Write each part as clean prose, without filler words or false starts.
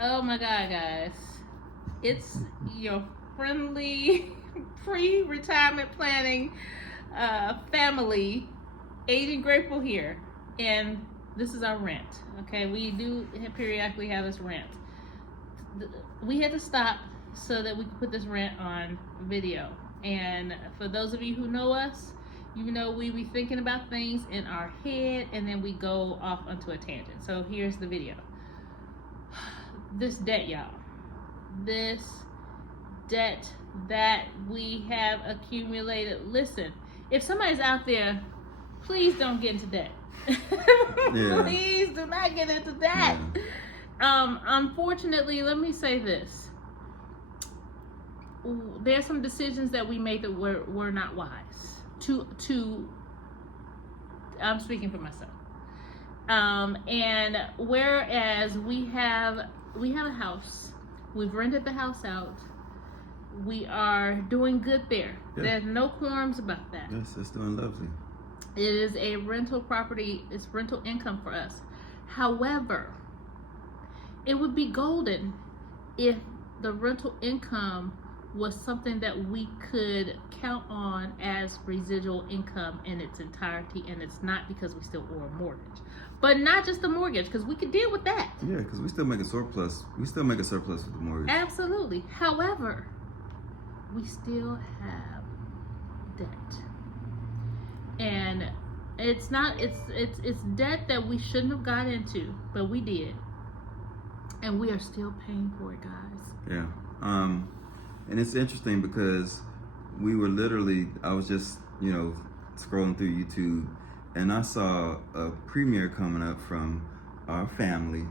Oh my God, guys. It's your friendly pre-retirement planning family, Agent Grateful here. And this is our rant. Okay, we do periodically have this rant. We had to stop so that we could put this rant on video. And for those of you who know us, you know we be thinking about things in our head and then we go off onto a tangent. So here's the video. This debt, y'all. This debt that we have accumulated. Listen, if somebody's out there, please don't get into debt. Please do not get into debt. Unfortunately, let me say this. There's some decisions that we made that were not wise. I'm speaking for myself. And whereas we have a house, we've rented the house out, we are doing good there. Yeah. There's no qualms about that. Yes, it's doing lovely. It is a rental property. It's rental income for us. However, it would be golden if the rental income was something that we could count on as residual income in its entirety, and it's not, because we still owe a mortgage. But not just the mortgage, because we could deal with that. Yeah, because we still make a surplus. We still make a surplus with the mortgage. Absolutely. However, we still have debt. And it's debt that we shouldn't have got into, but we did. And we are still paying for it, guys. Yeah. And it's interesting because we were literally, I was just, scrolling through YouTube, and I saw a premiere coming up from our family,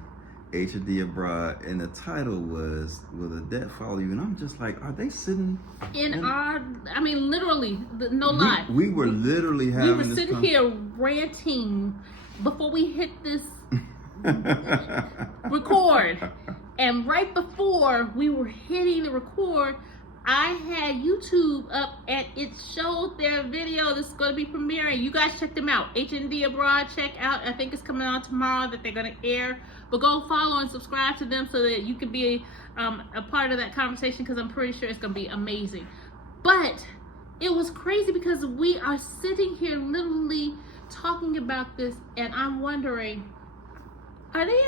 H&D Abroad, and the title was, Will the Debt Follow You? And I'm just like, are they sitting literally, no lie. We were literally having this. We were sitting here ranting before we hit this record. And right before we were hitting the record, I had YouTube up and it showed their video that's going to be premiering. You guys check them out. H&D Abroad, check out. I think it's coming on tomorrow that they're going to air. But go follow and subscribe to them so that you can be a part of that conversation, because I'm pretty sure it's going to be amazing. But it was crazy because we are sitting here literally talking about this, and I'm wondering, are they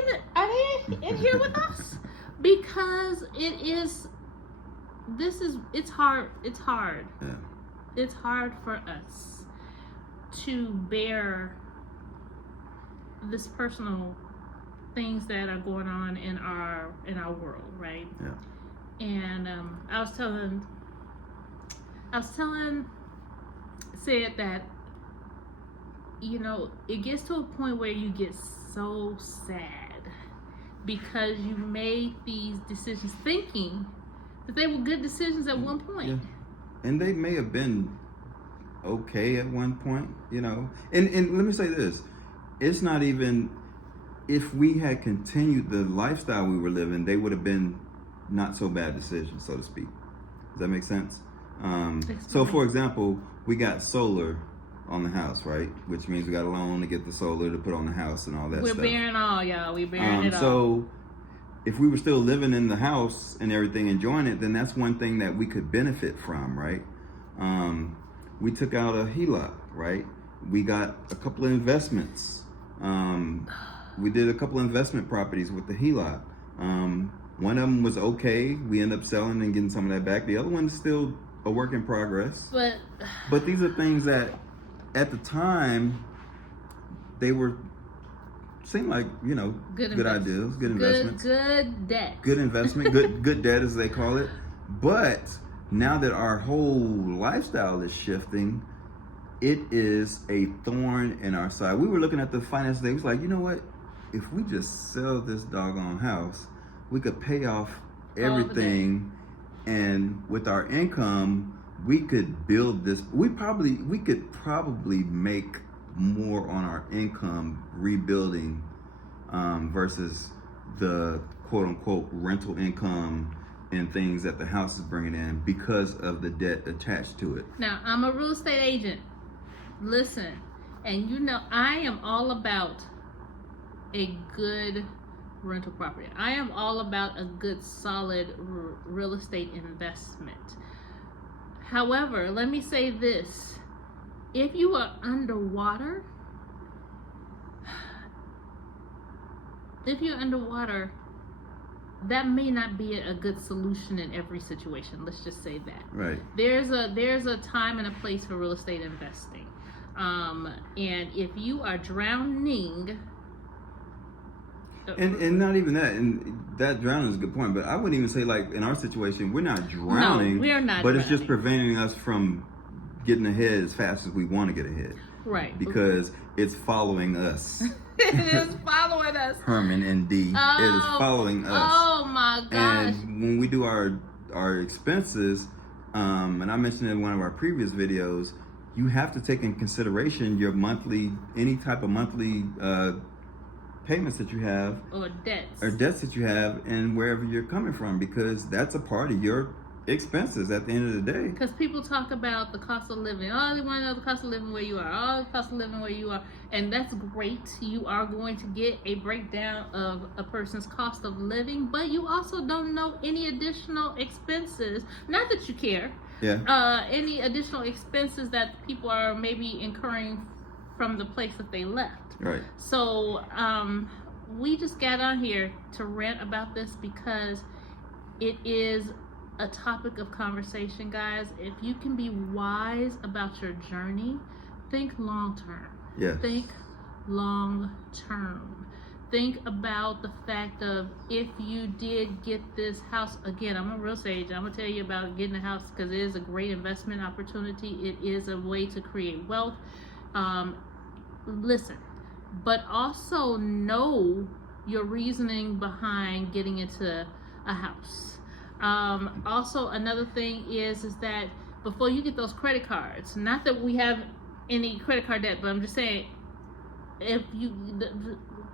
in here with us? Because it's hard. Yeah. It's hard for us to bear this personal things that are going on in our world, right? Yeah. And I was telling Sid that, it gets to a point where you get so sad because you made these decisions thinking that they were good decisions at one point. Yeah. And they may have been okay at one point, And let me say this. It's not even, if we had continued the lifestyle we were living, they would have been not so bad decisions, so to speak. Does that make sense? So for example, we got solar on the house, right? Which means we got a loan to get the solar to put on the house and all that stuff. We're bearing all, y'all. We're bearing it all. So if we were still living in the house and everything, enjoying it, then that's one thing that we could benefit from, right? We took out a HELOC, right? We got a couple of investments. We did a couple of investment properties with the HELOC. One of them was okay. We ended up selling and getting some of that back. The other one's still a work in progress. But these are things that, at the time, they seemed like, good ideas, good investments. Good debt. Good investment, good debt as they call it. But now that our whole lifestyle is shifting, it is a thorn in our side. We were looking at the finances, they was like, you know what? If we just sell this doggone house, we could pay off everything, and with our income, we could build this. We could probably make more on our income rebuilding versus the quote unquote rental income and things that the house is bringing in because of the debt attached to it. Now, I'm a real estate agent. Listen, and I am all about a good rental property. I am all about a good, solid real estate investment. However, let me say this. If you are underwater, that may not be a good solution in every situation. Let's just say that. Right. There's a time and a place for real estate investing. And if you are drowning, and not even that, and that drowning is a good point, but I wouldn't even say, like, in our situation, we're not drowning. No, we are not but drowning. It's just preventing us from getting ahead as fast as we want to get ahead. Right. Because it's following us. It is following us. Herman and D. It is following us. Oh my gosh. And when we do our expenses, and I mentioned in one of our previous videos, you have to take in consideration your monthly, any type of monthly payments that you have, or debts that you have, and wherever you're coming from, because that's a part of your expenses at the end of the day. Because people talk about the cost of living. Oh, they want to know the cost of living where you are. Oh, the cost of living where you are. And that's great. You are going to get a breakdown of a person's cost of living, but you also don't know any additional expenses. Not that you care. Yeah. Any additional expenses that people are maybe incurring from the place that they left. Right. So we just got on here to rant about this because it is a topic of conversation, guys. If you can be wise about your journey, think long term. Yes. Think long term. Think about the fact of, if you did get this house, again, I'm a real estate agent. I'm gonna tell you about getting a house because it is a great investment opportunity. It is a way to create wealth. Listen, but also know your reasoning behind getting into a house. Also, another thing is that before you get those credit cards, not that we have any credit card debt, but I'm just saying, if you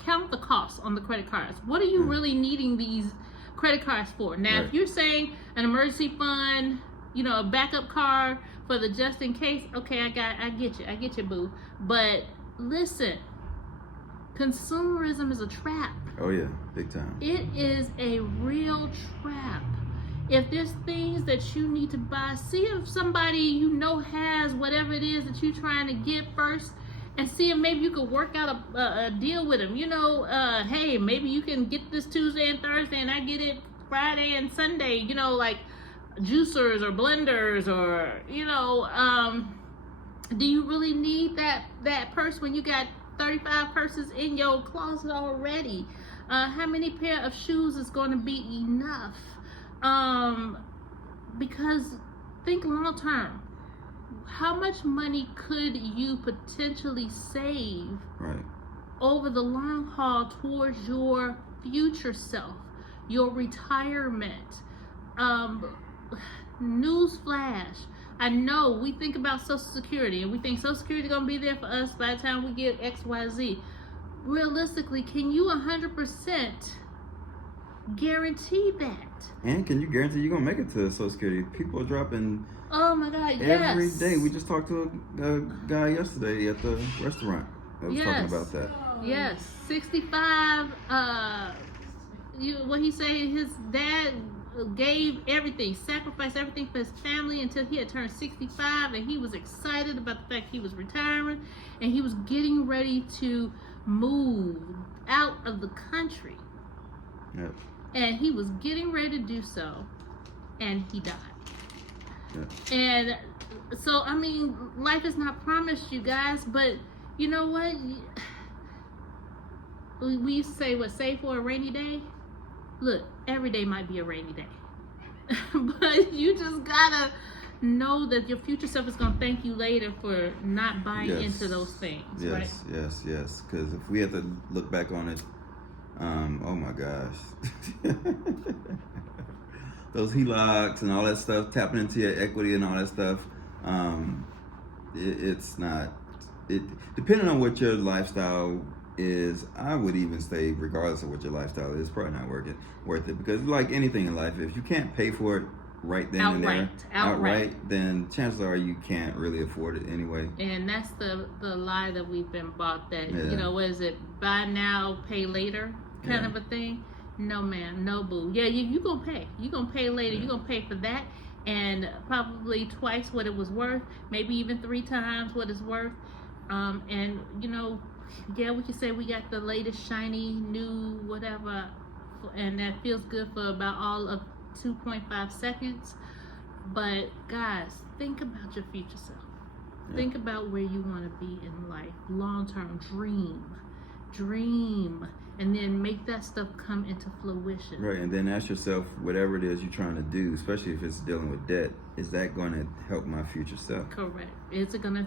count the costs on the credit cards, what are you really needing these credit cards for? Now, right. If you're saying an emergency fund, a backup card for the just in case, okay, I get you, boo. But listen, consumerism is a trap. Oh yeah, big time. It is a real trap. If there's things that you need to buy, see if somebody has whatever it is that you're trying to get first, and see if maybe you could work out a deal with them. Hey, maybe you can get this Tuesday and Thursday, and I get it Friday and Sunday. Like juicers or blenders, or do you really need that purse when you got 35 purses in your closet already? How many pair of shoes is going to be enough? Because think long term. How much money could you potentially save over the long haul towards your future self, your retirement? Newsflash. I know we think about Social Security, and we think Social Security is going to be there for us by the time we get XYZ. Realistically, can you 100% guarantee that? And can you guarantee you're going to make it to Social Security? People are dropping Oh my God, every yes. day. We just talked to a guy yesterday at the restaurant that was talking about that. Yes, 65. What he say? His dad gave everything, sacrificed everything for his family until he had turned 65, and he was excited about the fact he was retiring, and he was getting ready to move out of the country. Yep. And he was getting ready to do so, and he died. Yep. And so, I mean, life is not promised, you guys, but you know what? We used to say, save for a rainy day? Look, every day might be a rainy day. But you just gotta know that your future self is gonna thank you later for not buying into those things, right? Yes. Because if we had to look back on it, oh my gosh. Those HELOCs and all that stuff, tapping into your equity and all that stuff, it's not, depending on what your lifestyle is, I would even say, regardless of what your lifestyle is, probably not worth it. Because like anything in life, if you can't pay for it right then and there, outright, then chances are you can't really afford it anyway. And that's the lie that we've been bought, that, what is it, buy now, pay later? kind of a thing. No, ma'am, no, boo. Yeah, you gonna pay. You gonna pay later. You gonna pay for that, and probably twice what it was worth. Maybe even 3 times what it's worth. And you know, yeah, we can say we got the latest shiny new whatever, and that feels good for about all of 2.5 seconds. But guys, think about your future self. Yeah. Think about where you want to be in life, long term. Dream, and then make that stuff come into fruition. Right, and then ask yourself, whatever it is you're trying to do, especially if it's dealing with debt, is that going to help my future self? Correct. Is it going to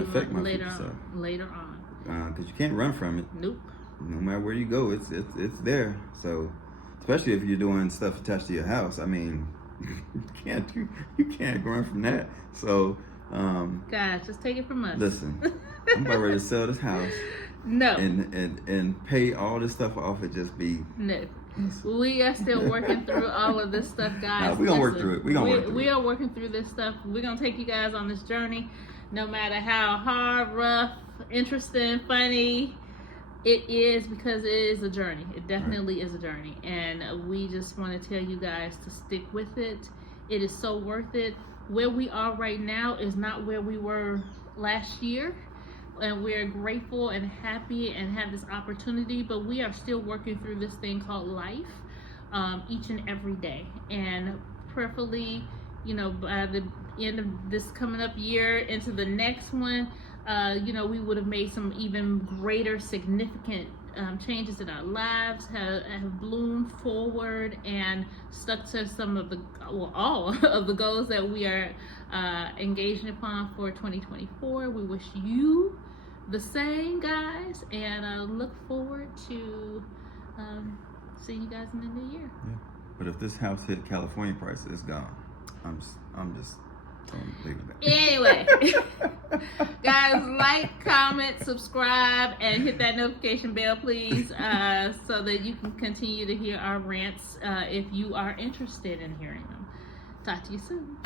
affect my later future self? Later on. Because you can't run from it. Nope. No matter where you go, it's there. So, especially if you're doing stuff attached to your house, I mean, you can't run from that. So, guys, just take it from us. Listen, I'm about ready to sell this house. No. And pay all this stuff off and just be. No. We are still working through all of this stuff, guys. We're going to work through it. We are working through this stuff. We're going to take you guys on this journey, no matter how hard, rough, interesting, funny it is, because it is a journey. It definitely is a journey. And we just want to tell you guys to stick with it. It is so worth it. Where we are right now is not where we were last year. And we're grateful and happy and have this opportunity, but we are still working through this thing called life each and every day. And preferably, you know, by the end of this coming up year into the next one, you know, we would have made some even greater significant changes in our lives, have bloomed forward and stuck to some of the, well, all of the goals that we are engaging upon for 2024. We wish you the same, guys, and look forward to seeing you guys in the new year. Yeah. But if this house hit California prices, it's gone. I'm just leave it there. Anyway, guys, like, comment, subscribe, and hit that notification bell, please, so that you can continue to hear our rants if you are interested in hearing them. Talk to you soon.